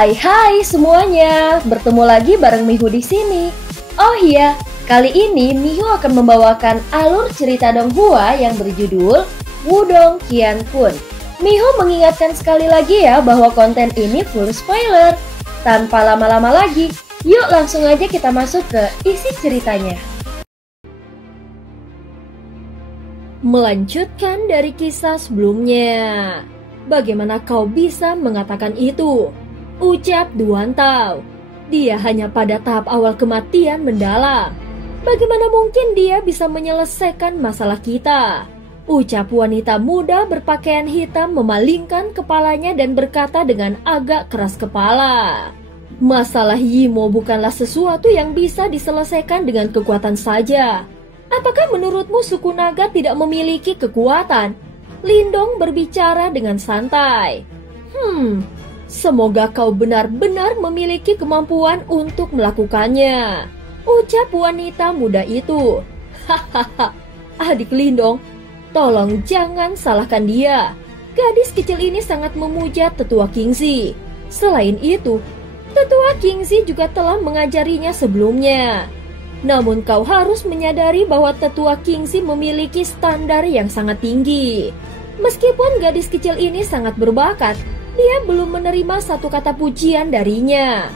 Hai semuanya, bertemu lagi bareng Mihu di sini. Oh iya, kali ini Mihu akan membawakan alur cerita Donghua yang berjudul Wudong Qiankun. Mihu mengingatkan sekali lagi ya bahwa konten ini full spoiler. Tanpa lama-lama lagi, yuk langsung aja kita masuk ke isi ceritanya. Melanjutkan dari kisah sebelumnya. Bagaimana kau bisa mengatakan itu? Ucap Duan Tao. Dia hanya pada tahap awal kematian mendalam. Bagaimana mungkin dia bisa menyelesaikan masalah kita? Ucap wanita muda berpakaian hitam memalingkan kepalanya dan berkata dengan agak keras kepala. Masalah Yimo bukanlah sesuatu yang bisa diselesaikan dengan kekuatan saja. Apakah menurutmu suku naga tidak memiliki kekuatan? Lindong berbicara dengan santai. Semoga kau benar-benar memiliki kemampuan untuk melakukannya. Ucap wanita muda itu. Hahaha, adik Lindong, tolong jangan salahkan dia. Gadis kecil ini sangat memuja tetua Kingzi. Selain itu, tetua Kingzi juga telah mengajarinya sebelumnya. Namun kau harus menyadari bahwa tetua Kingzi memiliki standar yang sangat tinggi. Meskipun gadis kecil ini sangat berbakat, dia belum menerima satu kata pujian darinya.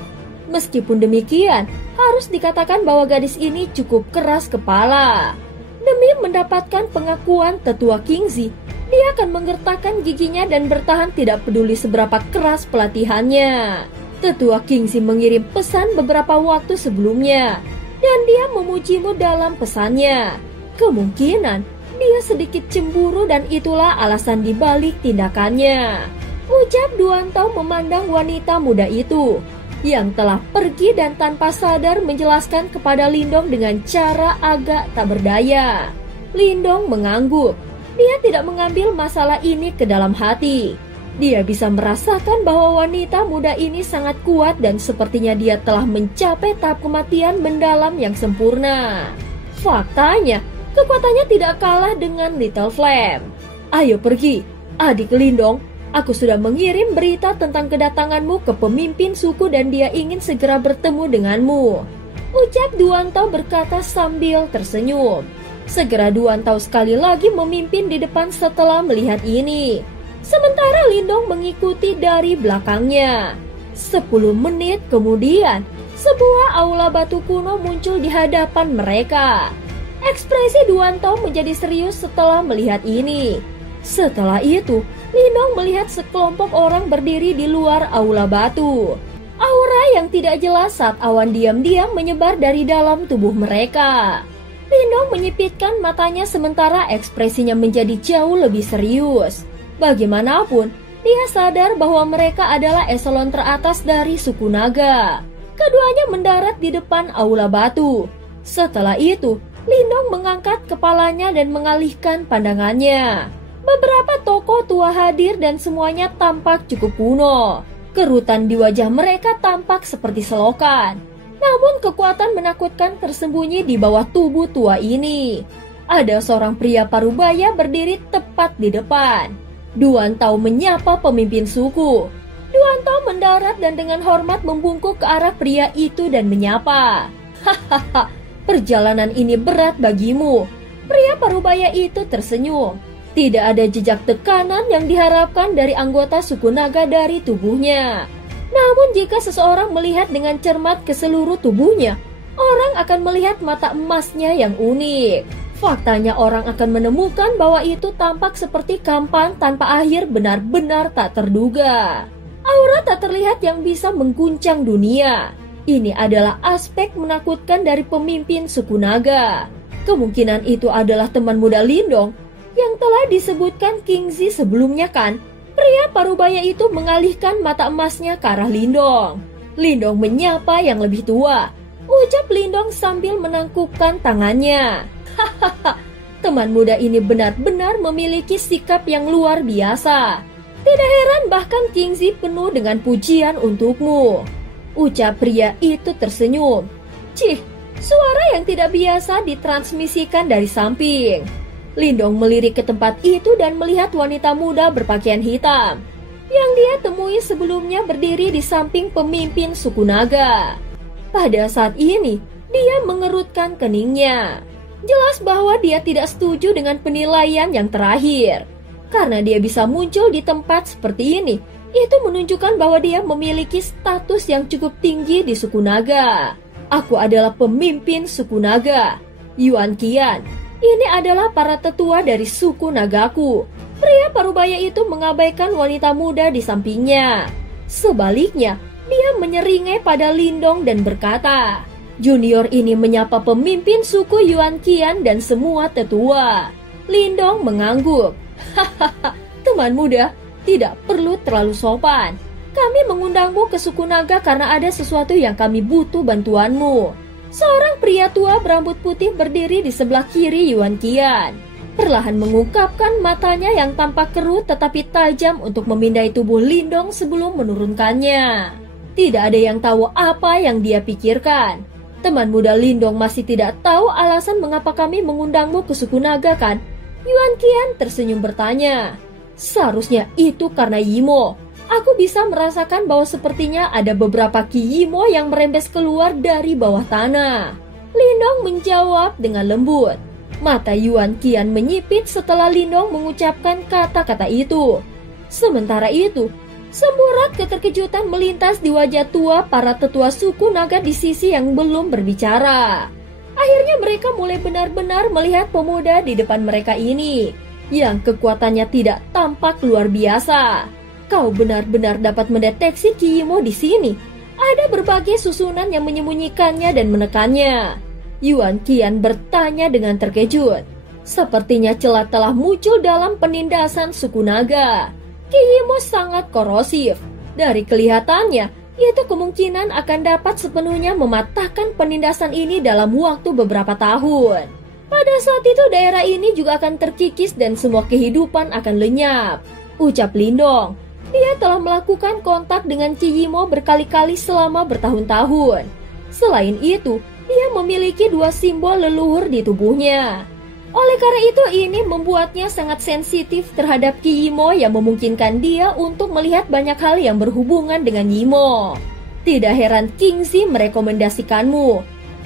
Meskipun demikian, harus dikatakan bahwa gadis ini cukup keras kepala. Demi mendapatkan pengakuan tetua Kingzi, dia akan menggertakkan giginya dan bertahan tidak peduli seberapa keras pelatihannya. Tetua Kingzi mengirim pesan beberapa waktu sebelumnya, dan dia memujimu dalam pesannya. Kemungkinan dia sedikit cemburu dan itulah alasan dibalik tindakannya. Ucap Duan Tao memandang wanita muda itu yang telah pergi dan tanpa sadar menjelaskan kepada Lindong dengan cara agak tak berdaya. Lindong mengangguk. Dia tidak mengambil masalah ini ke dalam hati. Dia bisa merasakan bahwa wanita muda ini sangat kuat dan sepertinya dia telah mencapai tahap kematian mendalam yang sempurna. Faktanya, kekuatannya tidak kalah dengan Little Flame. Ayo pergi, adik Lindong. Aku sudah mengirim berita tentang kedatanganmu ke pemimpin suku dan dia ingin segera bertemu denganmu. Ucap Duan Tao berkata sambil tersenyum. Segera Duan Tao sekali lagi memimpin di depan setelah melihat ini. Sementara Lindong mengikuti dari belakangnya. 10 menit kemudian, sebuah aula batu kuno muncul di hadapan mereka. Ekspresi Duan Tao menjadi serius setelah melihat ini. Setelah itu, Lindong melihat sekelompok orang berdiri di luar aula batu. Aura yang tidak jelas saat awan diam-diam menyebar dari dalam tubuh mereka. Lindong menyipitkan matanya sementara ekspresinya menjadi jauh lebih serius. Bagaimanapun, dia sadar bahwa mereka adalah eselon teratas dari suku naga. Keduanya mendarat di depan aula batu. Setelah itu, Lindong mengangkat kepalanya dan mengalihkan pandangannya. Beberapa tokoh tua hadir dan semuanya tampak cukup kuno. Kerutan di wajah mereka tampak seperti selokan. Namun kekuatan menakutkan tersembunyi di bawah tubuh tua ini. Ada seorang pria parubaya berdiri tepat di depan. Duan Tao menyapa pemimpin suku. Duan Tao mendarat dan dengan hormat membungkuk ke arah pria itu dan menyapa. Hahaha, perjalanan ini berat bagimu. Pria parubaya itu tersenyum. Tidak ada jejak tekanan yang diharapkan dari anggota suku naga dari tubuhnya. Namun jika seseorang melihat dengan cermat ke seluruh tubuhnya, orang akan melihat mata emasnya yang unik. Faktanya orang akan menemukan bahwa itu tampak seperti kampan tanpa akhir benar-benar tak terduga. Aura tak terlihat yang bisa mengguncang dunia. Ini adalah aspek menakutkan dari pemimpin suku naga. Kemungkinan itu adalah teman muda Lindong yang telah disebutkan Kingzi sebelumnya kan? Pria parubaya itu mengalihkan mata emasnya ke arah Lindong. Lindong menyapa yang lebih tua. Ucap Lindong sambil menangkupkan tangannya. Hahaha, teman muda ini benar-benar memiliki sikap yang luar biasa. Tidak heran bahkan Kingzi penuh dengan pujian untukmu. Ucap pria itu tersenyum. Cih, suara yang tidak biasa ditransmisikan dari samping. Lindong melirik ke tempat itu dan melihat wanita muda berpakaian hitam. yang dia temui sebelumnya berdiri di samping pemimpin suku naga. Pada saat ini, dia mengerutkan keningnya. Jelas bahwa dia tidak setuju dengan penilaian yang terakhir. Karena dia bisa muncul di tempat seperti ini, itu menunjukkan bahwa dia memiliki status yang cukup tinggi di suku naga. Aku adalah pemimpin suku naga, Yuan Qian. Ini adalah para tetua dari suku nagaku. Pria parubaya itu mengabaikan wanita muda di sampingnya. Sebaliknya, dia menyeringai pada Lindong dan berkata, junior ini menyapa pemimpin suku Yuan Qian dan semua tetua. Lindong mengangguk. Hahaha, teman muda, tidak perlu terlalu sopan. Kami mengundangmu ke suku naga karena ada sesuatu yang kami butuh bantuanmu. Seorang pria tua berambut putih berdiri di sebelah kiri Yuan Qian. Perlahan mengungkapkan matanya yang tampak kerut tetapi tajam untuk memindai tubuh Lindong sebelum menurunkannya. Tidak ada yang tahu apa yang dia pikirkan. Teman muda Lindong masih tidak tahu alasan mengapa kami mengundangmu ke suku naga kan? Yuan Qian tersenyum bertanya. Seharusnya itu karena Yimo. Aku bisa merasakan bahwa sepertinya ada beberapa Ki Yimo yang merembes keluar dari bawah tanah. Lindong menjawab dengan lembut. Mata Yuan Qian menyipit setelah Lindong mengucapkan kata-kata itu. Sementara itu, semburat keterkejutan melintas di wajah tua para tetua suku naga di sisi yang belum berbicara. Akhirnya mereka mulai benar-benar melihat pemuda di depan mereka ini, yang kekuatannya tidak tampak luar biasa. Kau benar-benar dapat mendeteksi Ki Yimo di sini. Ada berbagai susunan yang menyembunyikannya dan menekannya. Yuan Qian bertanya dengan terkejut. Sepertinya celah telah muncul dalam penindasan suku naga. Ki Yimo sangat korosif. Dari kelihatannya, itu kemungkinan akan dapat sepenuhnya mematahkan penindasan ini dalam waktu beberapa tahun. Pada saat itu daerah ini juga akan terkikis dan semua kehidupan akan lenyap. Ucap Lindong. Dia telah melakukan kontak dengan Ki Yimo berkali-kali selama bertahun-tahun. Selain itu, dia memiliki 2 simbol leluhur di tubuhnya. Oleh karena itu ini membuatnya sangat sensitif terhadap Ki Yimo yang memungkinkan dia untuk melihat banyak hal yang berhubungan dengan Yimo. Tidak heran Kingzi merekomendasikanmu.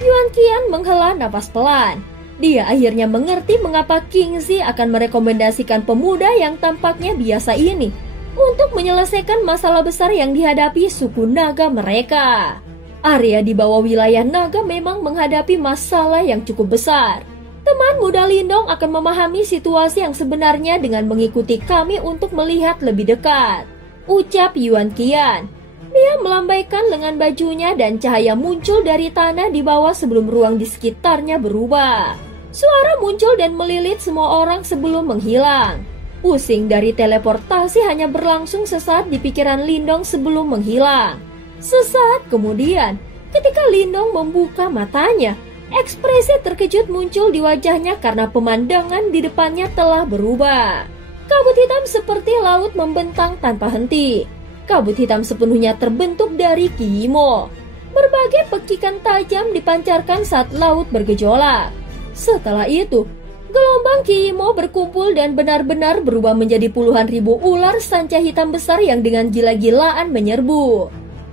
Yuan Qian menghela napas pelan. Dia akhirnya mengerti mengapa Kingzi akan merekomendasikan pemuda yang tampaknya biasa ini untuk menyelesaikan masalah besar yang dihadapi suku naga mereka. Area di bawah wilayah naga memang menghadapi masalah yang cukup besar. Teman muda Lindong akan memahami situasi yang sebenarnya dengan mengikuti kami untuk melihat lebih dekat. Ucap Yuan Qian. Dia melambaikan lengan bajunya dan cahaya muncul dari tanah di bawah sebelum ruang di sekitarnya berubah. Suara muncul dan melilit semua orang sebelum menghilang. Pusing dari teleportasi hanya berlangsung sesaat di pikiran Lindong sebelum menghilang. Sesaat kemudian, ketika Lindong membuka matanya, ekspresi terkejut muncul di wajahnya karena pemandangan di depannya telah berubah. Kabut hitam seperti laut membentang tanpa henti. Kabut hitam sepenuhnya terbentuk dari Ki Yimo. Berbagai pekikan tajam dipancarkan saat laut bergejolak. Setelah itu, gelombang Ki Yimo berkumpul dan benar-benar berubah menjadi puluhan ribu ular sanca hitam besar yang dengan gila-gilaan menyerbu.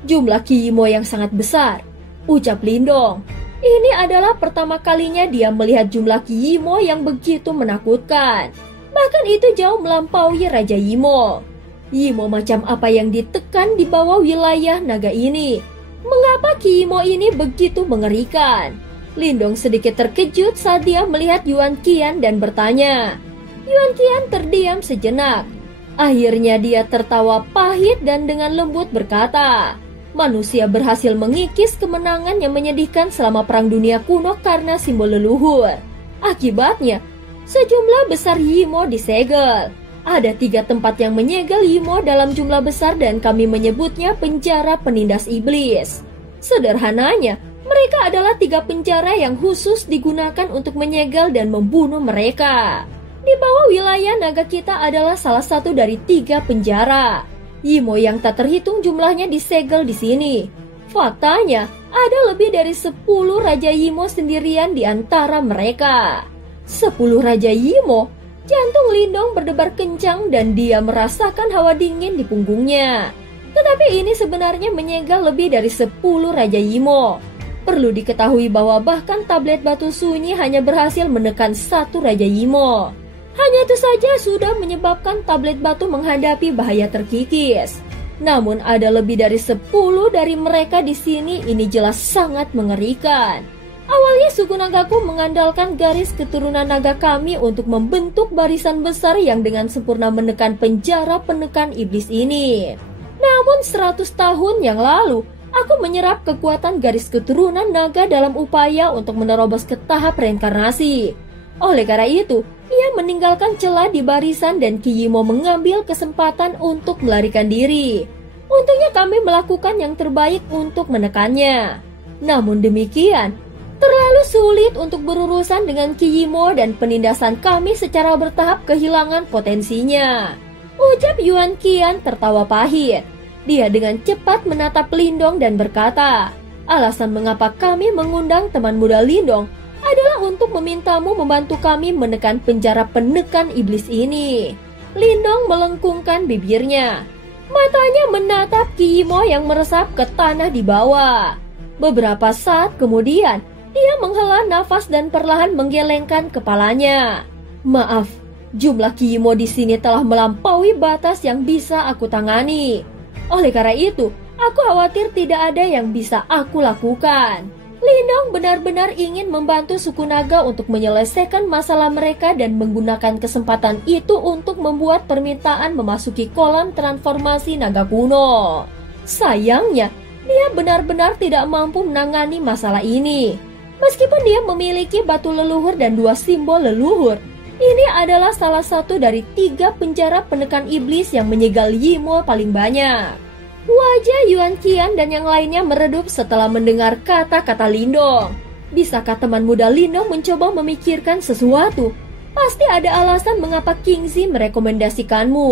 Jumlah Ki Yimo yang sangat besar, ucap Lindong. Ini adalah pertama kalinya dia melihat jumlah Ki Yimo yang begitu menakutkan. Bahkan itu jauh melampaui Raja Yimo. Yimo macam apa yang ditekan di bawah wilayah naga ini? Mengapa Ki Yimo ini begitu mengerikan? Lindong sedikit terkejut saat dia melihat Yuan Qian dan bertanya. Yuan Qian terdiam sejenak. Akhirnya dia tertawa pahit dan dengan lembut berkata, manusia berhasil mengikis kemenangan yang menyedihkan selama Perang Dunia Kuno karena simbol leluhur. Akibatnya, sejumlah besar Yimo disegel. Ada 3 tempat yang menyegel Yimo dalam jumlah besar dan kami menyebutnya penjara penindas iblis. Sederhananya, mereka adalah 3 penjara yang khusus digunakan untuk menyegel dan membunuh mereka. Di bawah wilayah naga kita adalah salah satu dari 3 penjara. Yimo yang tak terhitung jumlahnya disegel di sini. Faktanya, ada lebih dari 10 Raja Yimo sendirian di antara mereka. 10 Raja Yimo? Jantung Lindong berdebar kencang dan dia merasakan hawa dingin di punggungnya. Tetapi ini sebenarnya menyegel lebih dari 10 Raja Yimo. Perlu diketahui bahwa bahkan tablet batu sunyi hanya berhasil menekan 1 Raja Yimo. Hanya itu saja sudah menyebabkan tablet batu menghadapi bahaya terkikis. Namun ada lebih dari 10 dari mereka di sini, ini jelas sangat mengerikan. Awalnya suku nagaku mengandalkan garis keturunan naga kami untuk membentuk barisan besar yang dengan sempurna menekan penjara penekan iblis ini. Namun 100 tahun yang lalu, aku menyerap kekuatan garis keturunan naga dalam upaya untuk menerobos ke tahap reinkarnasi. Oleh karena itu, ia meninggalkan celah di barisan dan Ki Yimo mengambil kesempatan untuk melarikan diri. Untungnya kami melakukan yang terbaik untuk menekannya. Namun demikian, terlalu sulit untuk berurusan dengan Ki Yimo dan penindasan kami secara bertahap kehilangan potensinya. Ucap Yuan Qian tertawa pahit. Dia dengan cepat menatap Lindong dan berkata, alasan mengapa kami mengundang teman muda Lindong adalah untuk memintamu membantu kami menekan penjara penekan iblis ini. Lindong melengkungkan bibirnya. Matanya menatap Ki Yimo yang meresap ke tanah di bawah. Beberapa saat kemudian, dia menghela nafas dan perlahan menggelengkan kepalanya. Maaf, jumlah Ki Yimo di sini telah melampaui batas yang bisa aku tangani. Oleh karena itu, aku khawatir tidak ada yang bisa aku lakukan. Lindong benar-benar ingin membantu suku naga untuk menyelesaikan masalah mereka dan menggunakan kesempatan itu untuk membuat permintaan memasuki kolam transformasi naga kuno. Sayangnya, dia benar-benar tidak mampu menangani masalah ini. Meskipun dia memiliki batu leluhur dan 2 simbol leluhur, ini adalah salah satu dari 3 penjara penekan iblis yang menyegal Yimo paling banyak. Wajah Yuan Qian dan yang lainnya meredup setelah mendengar kata-kata Lindong. Bisakah teman muda Lindong mencoba memikirkan sesuatu? Pasti ada alasan mengapa Kingzi merekomendasikanmu.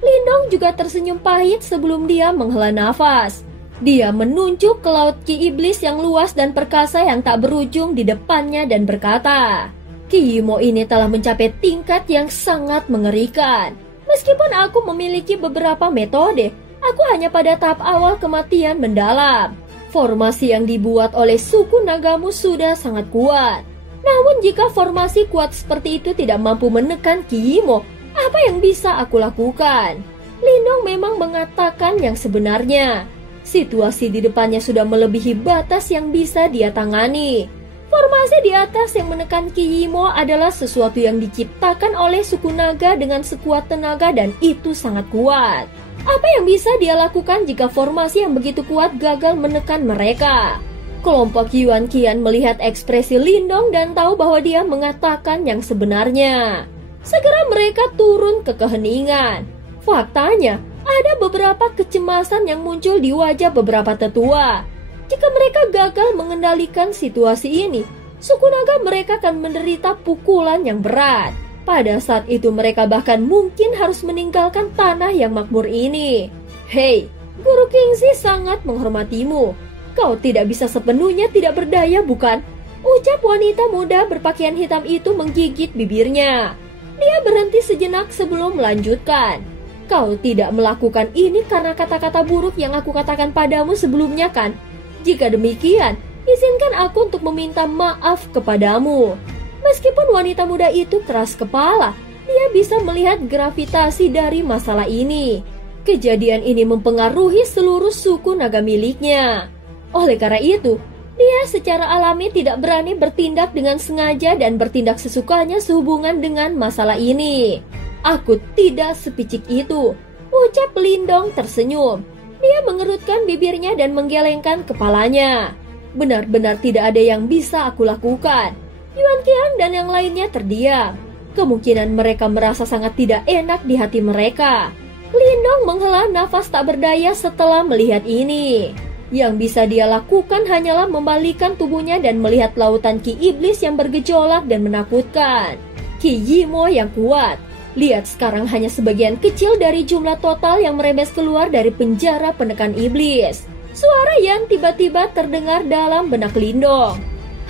Lindong juga tersenyum pahit sebelum dia menghela nafas. Dia menunjuk ke laut Ki Iblis yang luas dan perkasa yang tak berujung di depannya dan berkata, Ki Yimo ini telah mencapai tingkat yang sangat mengerikan. Meskipun aku memiliki beberapa metode, aku hanya pada tahap awal kematian mendalam. Formasi yang dibuat oleh suku nagamu sudah sangat kuat. Namun jika formasi kuat seperti itu tidak mampu menekan Ki Yimo, apa yang bisa aku lakukan? Lindong memang mengatakan yang sebenarnya. Situasi di depannya sudah melebihi batas yang bisa dia tangani. Formasi di atas yang menekan Ki Yimo adalah sesuatu yang diciptakan oleh suku naga dengan sekuat tenaga dan itu sangat kuat. Apa yang bisa dia lakukan jika formasi yang begitu kuat gagal menekan mereka? Kelompok Yuan Qian melihat ekspresi Lindong dan tahu bahwa dia mengatakan yang sebenarnya. Segera mereka turun ke keheningan. Faktanya, ada beberapa kecemasan yang muncul di wajah beberapa tetua. Jika mereka gagal mengendalikan situasi ini, suku naga mereka akan menderita pukulan yang berat. Pada saat itu mereka bahkan mungkin harus meninggalkan tanah yang makmur ini. Hei, Guru Kingzi sangat menghormatimu. Kau tidak bisa sepenuhnya tidak berdaya, bukan? Ucap wanita muda berpakaian hitam itu menggigit bibirnya. Dia berhenti sejenak sebelum melanjutkan. Kau tidak melakukan ini karena kata-kata buruk yang aku katakan padamu sebelumnya, kan? Jika demikian, izinkan aku untuk meminta maaf kepadamu. Meskipun wanita muda itu keras kepala, dia bisa melihat gravitasi dari masalah ini. Kejadian ini mempengaruhi seluruh suku naga miliknya. Oleh karena itu, dia secara alami tidak berani bertindak dengan sengaja dan bertindak sesukanya sehubungan dengan masalah ini. Aku tidak sepicik itu, ucap Lindong tersenyum. Dia mengerutkan bibirnya dan menggelengkan kepalanya. Benar-benar tidak ada yang bisa aku lakukan. Yuan Qian dan yang lainnya terdiam. Kemungkinan mereka merasa sangat tidak enak di hati mereka. Lindong menghela nafas tak berdaya setelah melihat ini. Yang bisa dia lakukan hanyalah membalikkan tubuhnya dan melihat lautan Ki Iblis yang bergejolak dan menakutkan. Ki Yimo yang kuat. Lihat sekarang hanya sebagian kecil dari jumlah total yang merembes keluar dari penjara penekan iblis. Suara yang tiba-tiba terdengar dalam benak Lindong.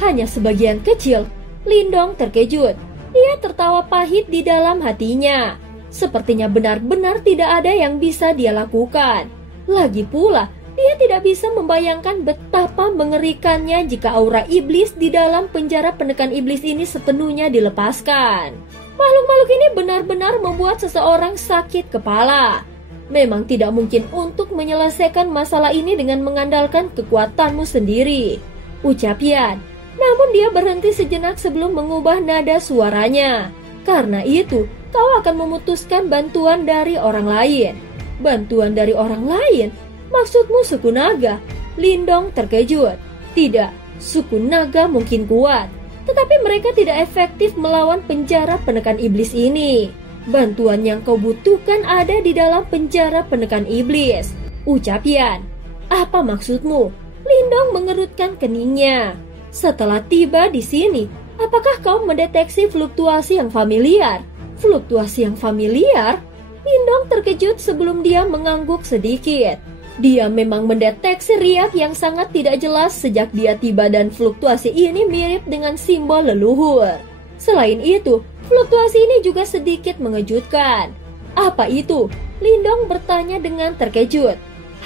Hanya sebagian kecil. Lindong terkejut. Dia tertawa pahit di dalam hatinya. Sepertinya benar-benar tidak ada yang bisa dia lakukan. Lagi pula, dia tidak bisa membayangkan betapa mengerikannya jika aura iblis di dalam penjara penekan iblis ini sepenuhnya dilepaskan. Makhluk-makhluk ini benar-benar membuat seseorang sakit kepala. Memang tidak mungkin untuk menyelesaikan masalah ini dengan mengandalkan kekuatanmu sendiri, ucap Yan. Namun dia berhenti sejenak sebelum mengubah nada suaranya. Karena itu, kau akan memutuskan bantuan dari orang lain. Bantuan dari orang lain? Maksudmu suku naga? Lindong terkejut. Tidak, suku naga mungkin kuat, tetapi mereka tidak efektif melawan penjara penekan iblis ini. Bantuan yang kau butuhkan ada di dalam penjara penekan iblis, ucap Yan. Apa maksudmu? Lindong mengerutkan keningnya. Setelah tiba di sini, apakah kau mendeteksi fluktuasi yang familiar? Fluktuasi yang familiar? Lindong terkejut sebelum dia mengangguk sedikit. Dia memang mendeteksi riak yang sangat tidak jelas sejak dia tiba dan fluktuasi ini mirip dengan simbol leluhur. Selain itu, fluktuasi ini juga sedikit mengejutkan. Apa itu? Lindong bertanya dengan terkejut.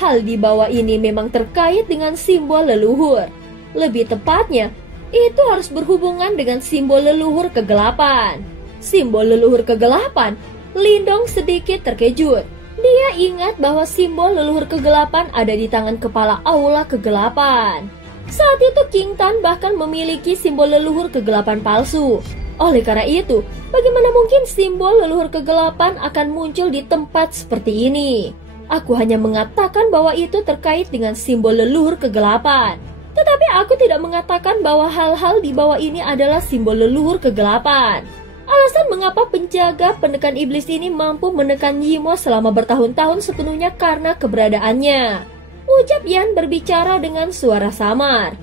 Hal di bawah ini memang terkait dengan simbol leluhur. Lebih tepatnya, itu harus berhubungan dengan simbol leluhur kegelapan. Simbol leluhur kegelapan? Lindong sedikit terkejut. Dia ingat bahwa simbol leluhur kegelapan ada di tangan kepala aula kegelapan. Saat itu King Tan bahkan memiliki simbol leluhur kegelapan palsu. Oleh karena itu, bagaimana mungkin simbol leluhur kegelapan akan muncul di tempat seperti ini? Aku hanya mengatakan bahwa itu terkait dengan simbol leluhur kegelapan. Tetapi aku tidak mengatakan bahwa hal-hal di bawah ini adalah simbol leluhur kegelapan. Alasan mengapa penjaga penekan iblis ini mampu menekan Yimo selama bertahun-tahun sepenuhnya karena keberadaannya, ucap Yan berbicara dengan suara samar.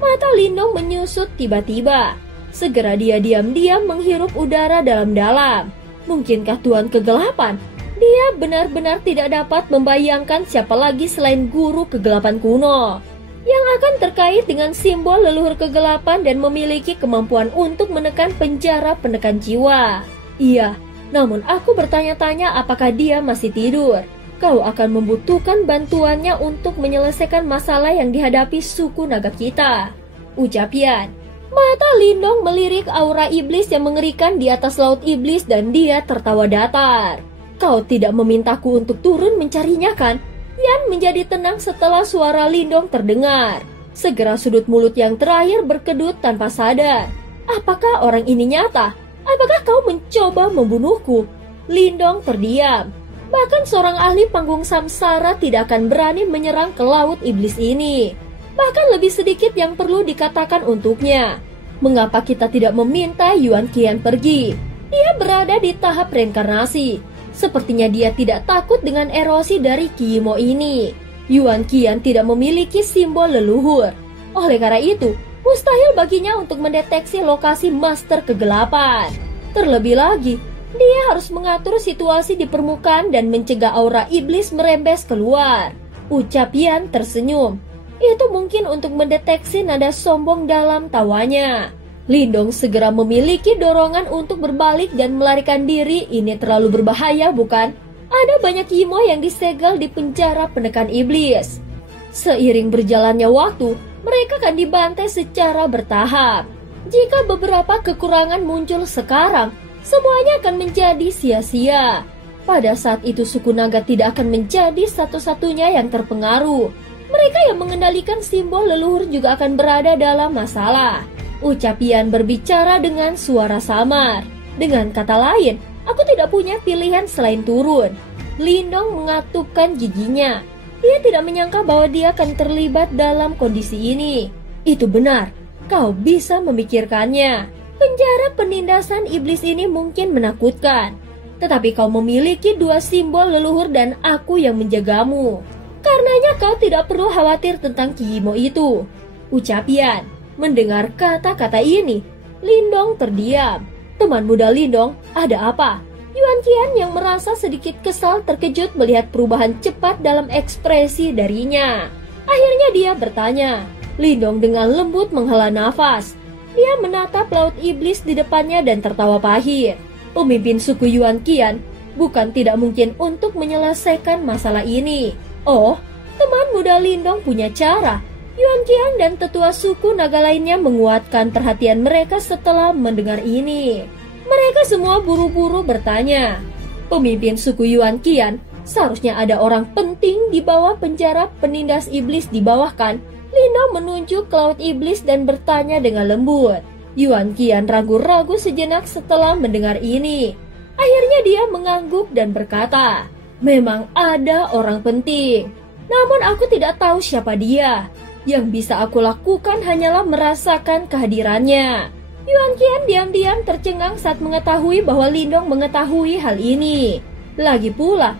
Mata Lindong menyusut tiba-tiba. Segera dia diam-diam menghirup udara dalam-dalam. Mungkinkah Tuan Kegelapan? Dia benar-benar tidak dapat membayangkan siapa lagi selain guru kegelapan kuno yang akan terkait dengan simbol leluhur kegelapan dan memiliki kemampuan untuk menekan penjara penekan jiwa. Iya, namun aku bertanya-tanya apakah dia masih tidur. Kau akan membutuhkan bantuannya untuk menyelesaikan masalah yang dihadapi suku naga kita, ucap Yan. Mata Lindong melirik aura iblis yang mengerikan di atas laut iblis dan dia tertawa datar. Kau tidak memintaku untuk turun mencarinya kan? Yan menjadi tenang setelah suara Lindong terdengar. Segera sudut mulut yang terakhir berkedut tanpa sadar. Apakah orang ini nyata? Apakah kau mencoba membunuhku? Lindong terdiam. Bahkan seorang ahli panggung samsara tidak akan berani menyerang ke laut iblis ini. Bahkan lebih sedikit yang perlu dikatakan untuknya. Mengapa kita tidak meminta Yuan Qian pergi? Dia berada di tahap reinkarnasi. Sepertinya dia tidak takut dengan erosi dari Ki Yimo ini. Yuan Qian tidak memiliki simbol leluhur. Oleh karena itu, mustahil baginya untuk mendeteksi lokasi master kegelapan. Terlebih lagi, dia harus mengatur situasi di permukaan dan mencegah aura iblis merembes keluar, ucap Yan tersenyum. Itu mungkin untuk mendeteksi nada sombong dalam tawanya. Lindong segera memiliki dorongan untuk berbalik dan melarikan diri. Ini terlalu berbahaya, bukan? Ada banyak Yimo yang disegel di penjara penekan iblis. Seiring berjalannya waktu, mereka akan dibantai secara bertahap. Jika beberapa kekurangan muncul sekarang, semuanya akan menjadi sia-sia. Pada saat itu suku naga tidak akan menjadi satu-satunya yang terpengaruh. Mereka yang mengendalikan simbol leluhur juga akan berada dalam masalah, ucap Yan berbicara dengan suara samar. Dengan kata lain, aku tidak punya pilihan selain turun. Lindong mengatupkan giginya. Dia tidak menyangka bahwa dia akan terlibat dalam kondisi ini. Itu benar, kau bisa memikirkannya. Penjara penindasan iblis ini mungkin menakutkan, tetapi kau memiliki dua simbol leluhur dan aku yang menjagamu. Karenanya kau tidak perlu khawatir tentang Ki Yimo itu, ucap Yan. Mendengar kata-kata ini, Lindong terdiam. Teman muda Lindong, ada apa? Yuan Qian yang merasa sedikit kesal terkejut melihat perubahan cepat dalam ekspresi darinya. Akhirnya dia bertanya. Lindong dengan lembut menghela nafas. Dia menatap laut iblis di depannya dan tertawa pahit. Pemimpin suku Yuan Qian bukan tidak mungkin untuk menyelesaikan masalah ini. Oh, teman muda Lindong punya cara. Yuan Qian dan tetua suku naga lainnya menguatkan perhatian mereka setelah mendengar ini. Mereka semua buru-buru bertanya. Pemimpin suku Yuan Qian, seharusnya ada orang penting di bawah penjara penindas iblis di bawah kan? Lindong menunjuk ke laut iblis dan bertanya dengan lembut. Yuan Qian ragu-ragu sejenak setelah mendengar ini. Akhirnya dia mengangguk dan berkata, "Memang ada orang penting. Namun aku tidak tahu siapa dia. Yang bisa aku lakukan hanyalah merasakan kehadirannya." Yuan Qian diam-diam tercengang saat mengetahui bahwa Lindong mengetahui hal ini. Lagi pula,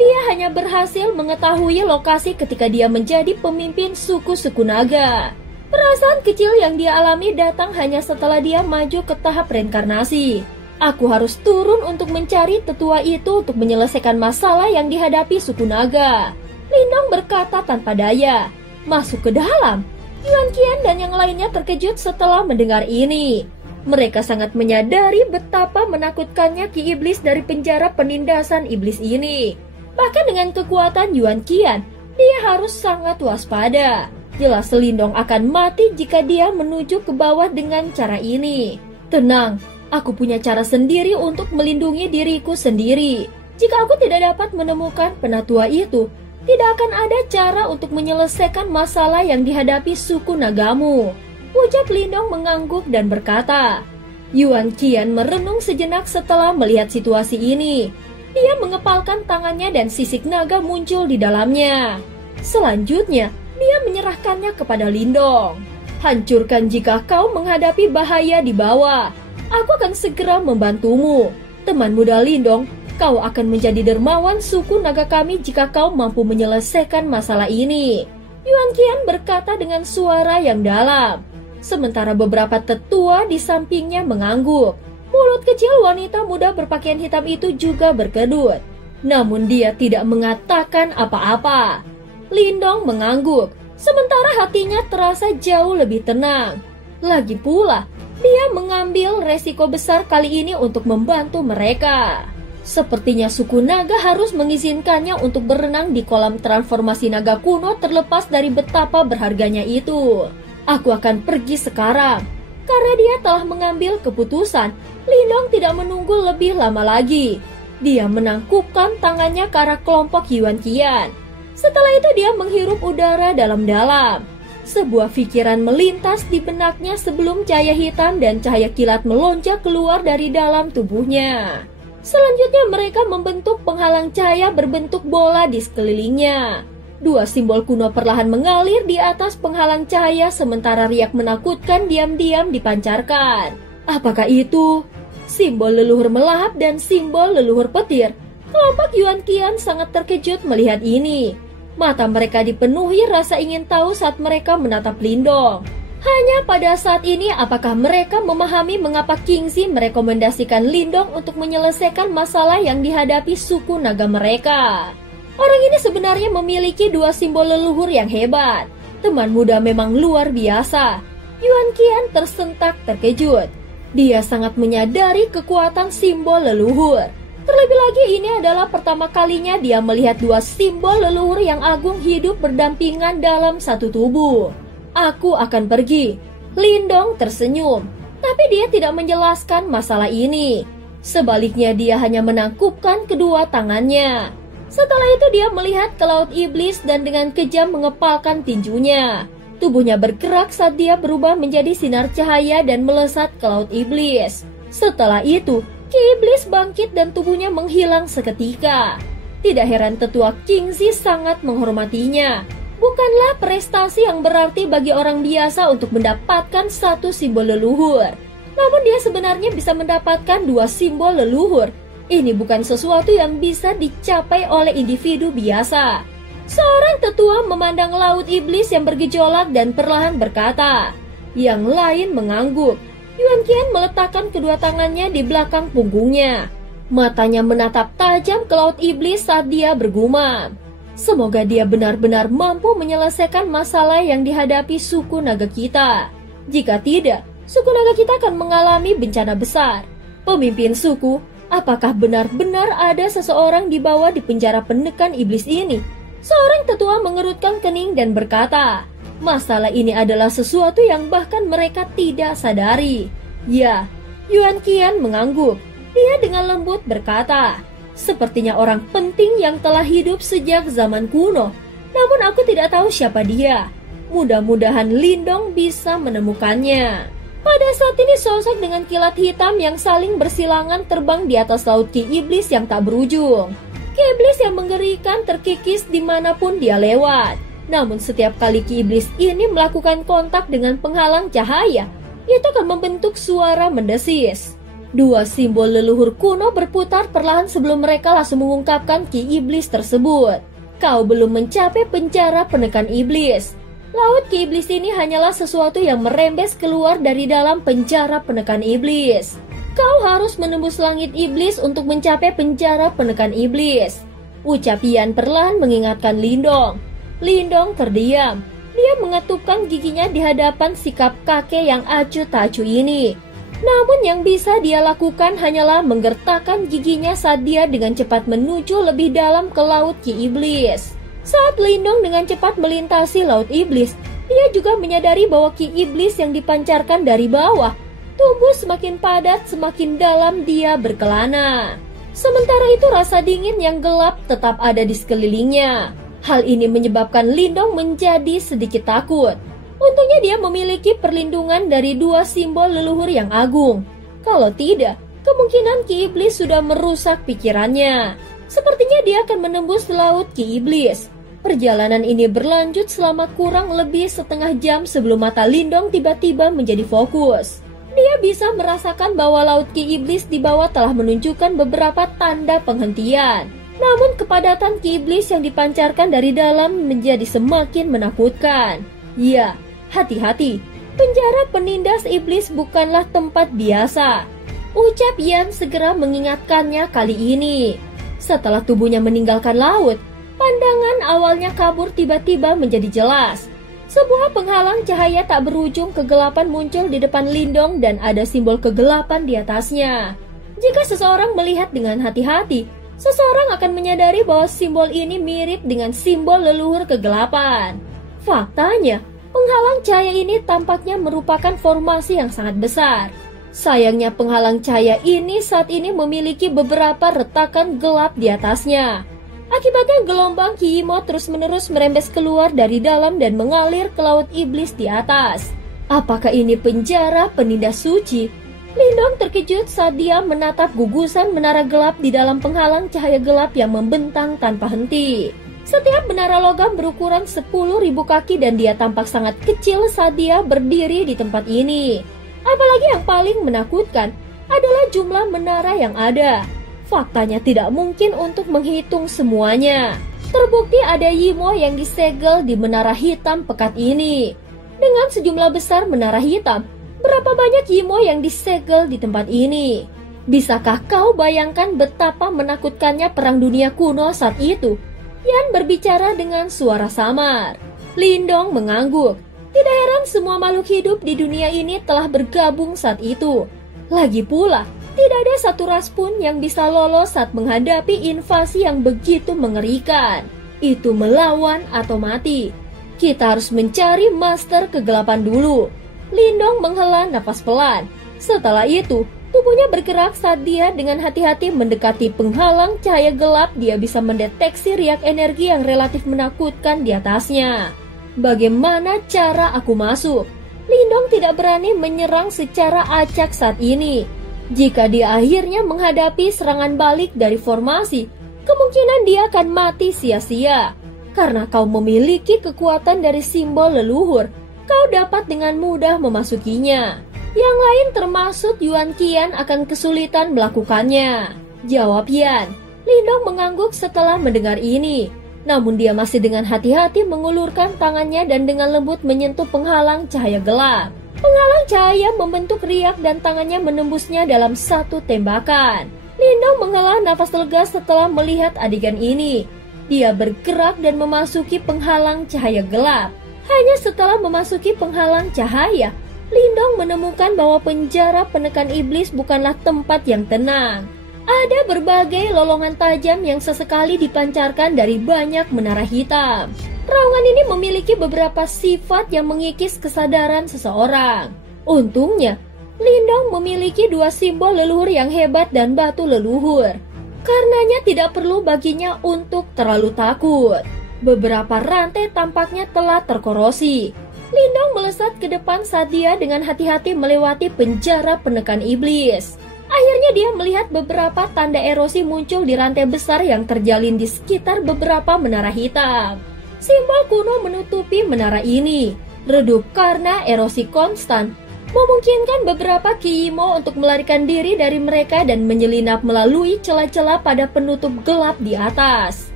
dia hanya berhasil mengetahui lokasi ketika dia menjadi pemimpin suku-suku naga. Perasaan kecil yang dia alami datang hanya setelah dia maju ke tahap reinkarnasi. Aku harus turun untuk mencari tetua itu untuk menyelesaikan masalah yang dihadapi suku naga. Lindong berkata tanpa daya. Masuk ke dalam. Yuan Qian dan yang lainnya terkejut setelah mendengar ini. Mereka sangat menyadari betapa menakutkannya Ki Iblis dari penjara penindasan iblis ini. Bahkan dengan kekuatan Yuan Qian, dia harus sangat waspada. Jelas Lindong akan mati jika dia menuju ke bawah dengan cara ini. Tenang, aku punya cara sendiri untuk melindungi diriku sendiri. Jika aku tidak dapat menemukan penatua itu, tidak akan ada cara untuk menyelesaikan masalah yang dihadapi suku nagamu. Ucap Lindong mengangguk dan berkata. Yuan Qian merenung sejenak setelah melihat situasi ini. Dia mengepalkan tangannya dan sisik naga muncul di dalamnya. Selanjutnya, dia menyerahkannya kepada Lindong. Hancurkan jika kau menghadapi bahaya di bawah. Aku akan segera membantumu. Teman muda Lindong, kau akan menjadi dermawan suku naga kami jika kau mampu menyelesaikan masalah ini. Yuan Qian berkata dengan suara yang dalam. Sementara beberapa tetua di sampingnya mengangguk. Mulut kecil wanita muda berpakaian hitam itu juga berkedut. Namun dia tidak mengatakan apa-apa. Lindong mengangguk, sementara hatinya terasa jauh lebih tenang. Lagi pula, dia mengambil resiko besar kali ini untuk membantu mereka. Sepertinya suku naga harus mengizinkannya untuk berenang di kolam transformasi naga kuno terlepas dari betapa berharganya itu. Aku akan pergi sekarang. Karena dia telah mengambil keputusan, Lindong tidak menunggu lebih lama lagi. Dia menangkupkan tangannya ke arah kelompok Yuan Qian. Setelah itu dia menghirup udara dalam-dalam. Sebuah pikiran melintas di benaknya sebelum cahaya hitam dan cahaya kilat melonjak keluar dari dalam tubuhnya. Selanjutnya mereka membentuk penghalang cahaya berbentuk bola di sekelilingnya. Dua simbol kuno perlahan mengalir di atas penghalang cahaya sementara riak menakutkan diam-diam dipancarkan. Apakah itu? Simbol leluhur melahap dan simbol leluhur petir. Kelompok Yuan Qian sangat terkejut melihat ini. Mata mereka dipenuhi rasa ingin tahu saat mereka menatap Lindong. Hanya pada saat ini apakah mereka memahami mengapa Kingzi merekomendasikan Lindong untuk menyelesaikan masalah yang dihadapi suku naga mereka. Orang ini sebenarnya memiliki dua simbol leluhur yang hebat. Teman muda memang luar biasa. Yuan Qian tersentak terkejut. Dia sangat menyadari kekuatan simbol leluhur. Terlebih lagi ini adalah pertama kalinya dia melihat dua simbol leluhur yang agung hidup berdampingan dalam satu tubuh. Aku akan pergi. Lindong tersenyum, tapi dia tidak menjelaskan masalah ini. Sebaliknya dia hanya menangkupkan kedua tangannya. Setelah itu dia melihat ke laut iblis dan dengan kejam mengepalkan tinjunya. Tubuhnya bergerak saat dia berubah menjadi sinar cahaya dan melesat ke laut iblis. Setelah itu, Ki Iblis bangkit dan tubuhnya menghilang seketika. Tidak heran tetua Kingzi sangat menghormatinya. Bukanlah prestasi yang berarti bagi orang biasa untuk mendapatkan satu simbol leluhur. Namun dia sebenarnya bisa mendapatkan dua simbol leluhur. Ini bukan sesuatu yang bisa dicapai oleh individu biasa. Seorang tetua memandang laut iblis yang bergejolak dan perlahan berkata. Yang lain mengangguk. Yuan Qian meletakkan kedua tangannya di belakang punggungnya. Matanya menatap tajam ke laut iblis saat dia bergumam. Semoga dia benar-benar mampu menyelesaikan masalah yang dihadapi suku naga kita. Jika tidak, suku naga kita akan mengalami bencana besar. Pemimpin suku, apakah benar-benar ada seseorang dibawa di penjara penekan iblis ini? Seorang tetua mengerutkan kening dan berkata, masalah ini adalah sesuatu yang bahkan mereka tidak sadari. Ya, Yuan Qian mengangguk. Dia dengan lembut berkata, sepertinya orang penting yang telah hidup sejak zaman kuno. Namun aku tidak tahu siapa dia. Mudah-mudahan Lindong bisa menemukannya. Pada saat ini sosok dengan kilat hitam yang saling bersilangan terbang di atas laut Ki Iblis yang tak berujung. Ki Iblis yang mengerikan terkikis dimanapun dia lewat. Namun setiap kali Ki Iblis ini melakukan kontak dengan penghalang cahaya, itu akan membentuk suara mendesis. Dua simbol leluhur kuno berputar perlahan sebelum mereka langsung mengungkapkan Ki Iblis tersebut. Kau belum mencapai penjara penekan iblis. Laut Ki Iblis ini hanyalah sesuatu yang merembes keluar dari dalam penjara penekan iblis. Kau harus menembus langit iblis untuk mencapai penjara penekan iblis. Ucap Yan perlahan mengingatkan Lindong. Lindong terdiam. Dia mengetupkan giginya di hadapan sikap kakek yang acuh tak acuh ini. Namun yang bisa dia lakukan hanyalah menggertakkan giginya saat dia dengan cepat menuju lebih dalam ke laut Ki Iblis. Saat Lindong dengan cepat melintasi laut iblis, dia juga menyadari bahwa Ki Iblis yang dipancarkan dari bawah tumbuh semakin padat semakin dalam dia berkelana. Sementara itu rasa dingin yang gelap tetap ada di sekelilingnya. Hal ini menyebabkan Lindong menjadi sedikit takut. Untungnya dia memiliki perlindungan dari dua simbol leluhur yang agung. Kalau tidak, kemungkinan Ki Iblis sudah merusak pikirannya. Sepertinya dia akan menembus laut Ki Iblis. Perjalanan ini berlanjut selama kurang lebih setengah jam sebelum mata Lindong tiba-tiba menjadi fokus. Dia bisa merasakan bahwa laut Ki Iblis di bawah telah menunjukkan beberapa tanda penghentian. Namun kepadatan Ki Iblis yang dipancarkan dari dalam menjadi semakin menakutkan. Ya, hati-hati, penjara penindas iblis bukanlah tempat biasa. Ucap Yan segera mengingatkannya kali ini. Setelah tubuhnya meninggalkan laut, pandangan awalnya kabur tiba-tiba menjadi jelas. Sebuah penghalang cahaya tak berujung kegelapan muncul di depan Lindong dan ada simbol kegelapan di atasnya. Jika seseorang melihat dengan hati-hati, seseorang akan menyadari bahwa simbol ini mirip dengan simbol leluhur kegelapan. Faktanya, penghalang cahaya ini tampaknya merupakan formasi yang sangat besar. Sayangnya penghalang cahaya ini saat ini memiliki beberapa retakan gelap di atasnya. Akibatnya gelombang Ki Imo terus-menerus merembes keluar dari dalam dan mengalir ke laut iblis di atas. Apakah ini penjara penindas suci? Lindong terkejut saat dia menatap gugusan menara gelap di dalam penghalang cahaya gelap yang membentang tanpa henti. Setiap menara logam berukuran 10.000 kaki dan dia tampak sangat kecil saat dia berdiri di tempat ini. Apalagi yang paling menakutkan adalah jumlah menara yang ada. Faktanya tidak mungkin untuk menghitung semuanya. Terbukti ada Yimo yang disegel di menara hitam pekat ini. Dengan sejumlah besar menara hitam, berapa banyak Yimo yang disegel di tempat ini? Bisakah kau bayangkan betapa menakutkannya perang dunia kuno saat itu? Yan berbicara dengan suara samar. Lindong mengangguk. Tidak heran semua makhluk hidup di dunia ini telah bergabung saat itu. Lagi pula, tidak ada satu ras pun yang bisa lolos saat menghadapi invasi yang begitu mengerikan. Itu melawan atau mati. Kita harus mencari master kegelapan dulu. Lindong menghela napas pelan. Setelah itu, tubuhnya bergerak saat dia dengan hati-hati mendekati penghalang cahaya gelap. Dia bisa mendeteksi riak energi yang relatif menakutkan di atasnya. Bagaimana cara aku masuk? Lindong tidak berani menyerang secara acak saat ini. Jika dia akhirnya menghadapi serangan balik dari formasi, kemungkinan dia akan mati sia-sia. Karena kau memiliki kekuatan dari simbol leluhur, kau dapat dengan mudah memasukinya. Yang lain termasuk Yuan Qian akan kesulitan melakukannya. Jawab Yan. Lindong mengangguk setelah mendengar ini. Namun dia masih dengan hati-hati mengulurkan tangannya dan dengan lembut menyentuh penghalang cahaya gelap. Penghalang cahaya membentuk riak dan tangannya menembusnya dalam satu tembakan. Lindong menghela nafas lega setelah melihat adegan ini. Dia bergerak dan memasuki penghalang cahaya gelap. Hanya setelah memasuki penghalang cahaya, Lindong menemukan bahwa penjara penekan iblis bukanlah tempat yang tenang. Ada berbagai lolongan tajam yang sesekali dipancarkan dari banyak menara hitam. Terowongan ini memiliki beberapa sifat yang mengikis kesadaran seseorang. Untungnya, Lindong memiliki 2 simbol leluhur yang hebat dan batu leluhur. Karenanya tidak perlu baginya untuk terlalu takut. Beberapa rantai tampaknya telah terkorosi. Lindong melesat ke depan saat dia dengan hati-hati melewati penjara penekan iblis. Akhirnya dia melihat beberapa tanda erosi muncul di rantai besar yang terjalin di sekitar beberapa menara hitam. Simbol kuno menutupi menara ini, redup karena erosi konstan, memungkinkan beberapa Kiimo untuk melarikan diri dari mereka dan menyelinap melalui celah-celah pada penutup gelap di atas.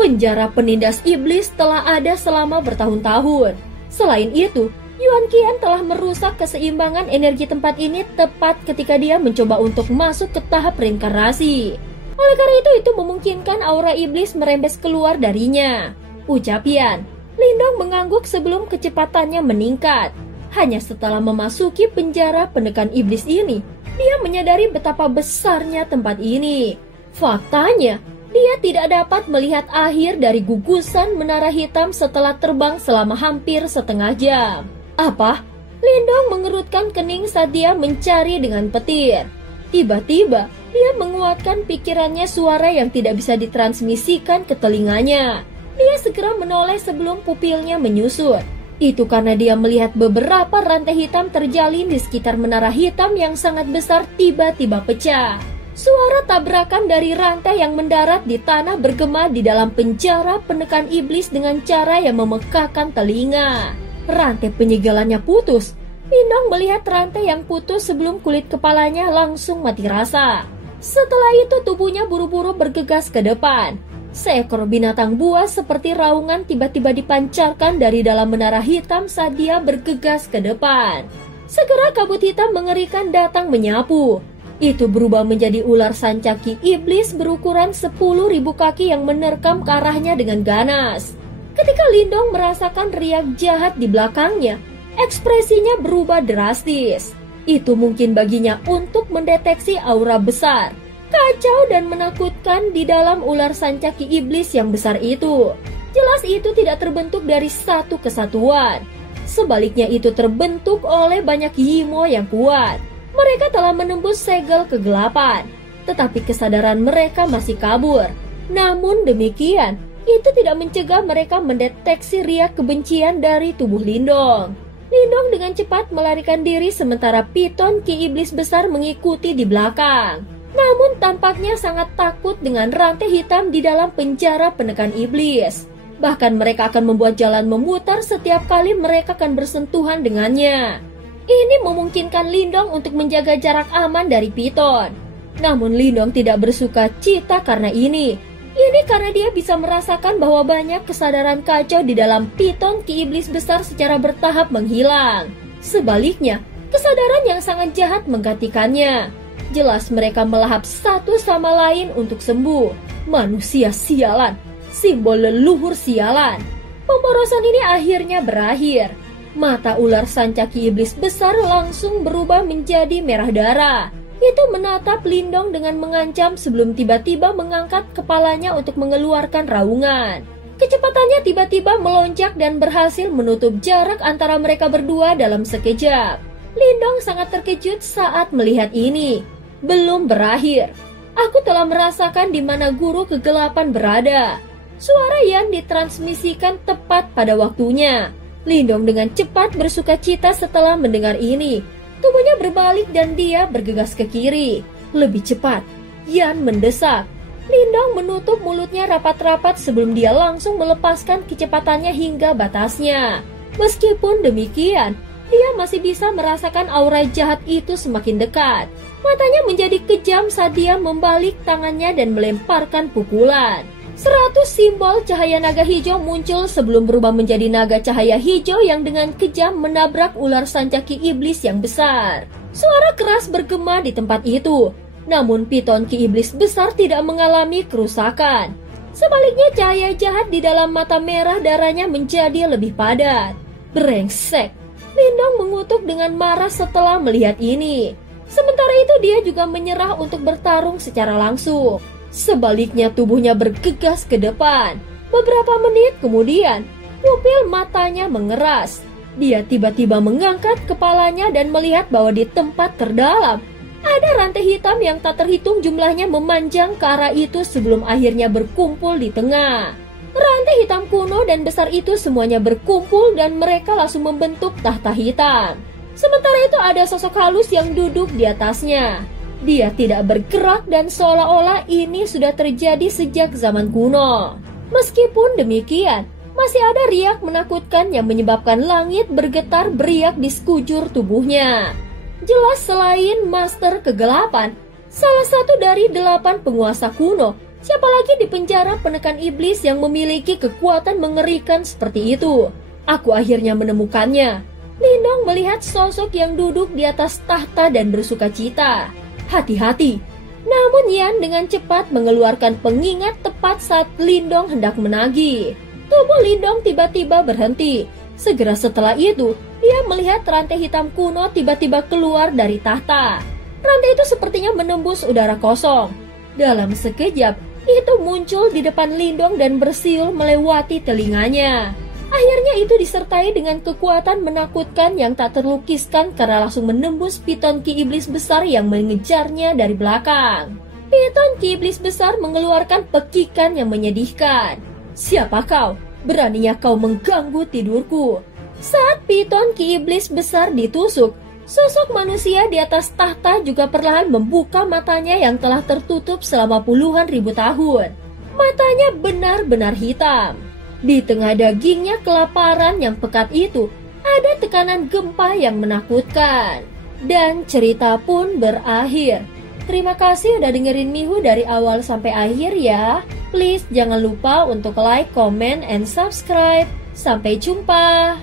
Penjara penindas iblis telah ada selama bertahun-tahun. Selain itu, Yuan Qian telah merusak keseimbangan energi tempat ini tepat ketika dia mencoba untuk masuk ke tahap reinkarnasi. Oleh karena itu memungkinkan aura iblis merembes keluar darinya. Ucap Yan. Lindong mengangguk sebelum kecepatannya meningkat. Hanya setelah memasuki penjara penekan iblis ini, dia menyadari betapa besarnya tempat ini. Faktanya, dia tidak dapat melihat akhir dari gugusan menara hitam setelah terbang selama hampir setengah jam. Apa? Lindong mengerutkan kening saat dia mencari dengan petir. Tiba-tiba, dia menguatkan pikirannya suara yang tidak bisa ditransmisikan ke telinganya. Dia segera menoleh sebelum pupilnya menyusut. Itu karena dia melihat beberapa rantai hitam terjalin di sekitar menara hitam yang sangat besar tiba-tiba pecah. Suara tabrakan dari rantai yang mendarat di tanah bergema di dalam penjara penekan iblis dengan cara yang memekakan telinga. Rantai penyegelannya putus. Lindong melihat rantai yang putus sebelum kulit kepalanya langsung mati rasa. Setelah itu tubuhnya buru-buru bergegas ke depan. Seekor binatang buas seperti raungan tiba-tiba dipancarkan dari dalam menara hitam saat dia bergegas ke depan. Segera kabut hitam mengerikan datang menyapu. Itu berubah menjadi ular sancaki iblis berukuran 10.000 kaki yang menerkam ke arahnya dengan ganas. Ketika Lindong merasakan riak jahat di belakangnya, ekspresinya berubah drastis. Itu mungkin baginya untuk mendeteksi aura besar, kacau dan menakutkan di dalam ular sancaki iblis yang besar itu. Jelas itu tidak terbentuk dari satu kesatuan. Sebaliknya itu terbentuk oleh banyak Yimo yang kuat. Mereka telah menembus segel kegelapan, tetapi kesadaran mereka masih kabur. Namun demikian, itu tidak mencegah mereka mendeteksi riak kebencian dari tubuh Lindong. Lindong dengan cepat melarikan diri sementara piton Ki Iblis besar mengikuti di belakang. Namun tampaknya sangat takut dengan rantai hitam di dalam penjara penekan iblis. Bahkan mereka akan membuat jalan memutar setiap kali mereka akan bersentuhan dengannya. Ini memungkinkan Lindong untuk menjaga jarak aman dari piton. Namun Lindong tidak bersuka cita karena ini. Ini karena dia bisa merasakan bahwa banyak kesadaran kacau di dalam piton Ki Iblis besar secara bertahap menghilang. Sebaliknya, kesadaran yang sangat jahat menggantikannya. Jelas mereka melahap satu sama lain untuk sembuh. Manusia sialan, simbol leluhur sialan. Pemborosan ini akhirnya berakhir. Mata ular sancaki iblis besar langsung berubah menjadi merah darah. Itu menatap Lindong dengan mengancam sebelum tiba-tiba mengangkat kepalanya untuk mengeluarkan raungan. Kecepatannya tiba-tiba melonjak dan berhasil menutup jarak antara mereka berdua dalam sekejap. Lindong sangat terkejut saat melihat ini. Belum berakhir. Aku telah merasakan di mana guru kegelapan berada. Suara Yan ditransmisikan tepat pada waktunya. Lindong dengan cepat bersuka cita setelah mendengar ini. Tubuhnya berbalik dan dia bergegas ke kiri. Lebih cepat, Yan mendesak. Lindong menutup mulutnya rapat-rapat sebelum dia langsung melepaskan kecepatannya hingga batasnya. Meskipun demikian, dia masih bisa merasakan aura jahat itu semakin dekat. Matanya menjadi kejam saat dia membalik tangannya dan melemparkan pukulan. 100 simbol cahaya naga hijau muncul sebelum berubah menjadi naga cahaya hijau yang dengan kejam menabrak ular sancaki iblis yang besar. Suara keras bergema di tempat itu. Namun piton Ki Iblis besar tidak mengalami kerusakan. Sebaliknya cahaya jahat di dalam mata merah darahnya menjadi lebih padat. Brengsek. Lindong mengutuk dengan marah setelah melihat ini. Sementara itu dia juga menyerah untuk bertarung secara langsung. Sebaliknya tubuhnya bergegas ke depan. Beberapa menit kemudian, pupil matanya mengeras. Dia tiba-tiba mengangkat kepalanya dan melihat bahwa di tempat terdalam ada rantai hitam yang tak terhitung jumlahnya memanjang ke arah itu sebelum akhirnya berkumpul di tengah. Rantai hitam kuno dan besar itu semuanya berkumpul dan mereka langsung membentuk tahta hitam. Sementara itu ada sosok halus yang duduk di atasnya. Dia tidak bergerak dan seolah-olah ini sudah terjadi sejak zaman kuno. Meskipun demikian, masih ada riak menakutkan yang menyebabkan langit bergetar beriak di sekujur tubuhnya. Jelas selain Master Kegelapan, salah satu dari 8 penguasa kuno, siapa lagi di penjara penekan iblis yang memiliki kekuatan mengerikan seperti itu? Aku akhirnya menemukannya. Lindong melihat sosok yang duduk di atas tahta dan bersuka cita. Hati-hati. Namun Yan dengan cepat mengeluarkan pengingat tepat saat Lindong hendak menagih. Tubuh Lindong tiba-tiba berhenti. Segera setelah itu, dia melihat rantai hitam kuno tiba-tiba keluar dari tahta. Rantai itu sepertinya menembus udara kosong. Dalam sekejap, itu muncul di depan Lindong dan bersiul melewati telinganya. Akhirnya itu disertai dengan kekuatan menakutkan yang tak terlukiskan karena langsung menembus piton ki iblis besar yang mengejarnya dari belakang. Piton ki iblis besar mengeluarkan pekikan yang menyedihkan. Siapa kau? Beraninya kau mengganggu tidurku. Saat piton ki iblis besar ditusuk, sosok manusia di atas tahta juga perlahan membuka matanya yang telah tertutup selama puluhan ribu tahun. Matanya benar-benar hitam. Di tengah dagingnya kelaparan yang pekat itu, ada tekanan gempa yang menakutkan. Dan cerita pun berakhir. Terima kasih udah dengerin Mihu dari awal sampai akhir ya. Please jangan lupa untuk like, comment, and subscribe. Sampai jumpa.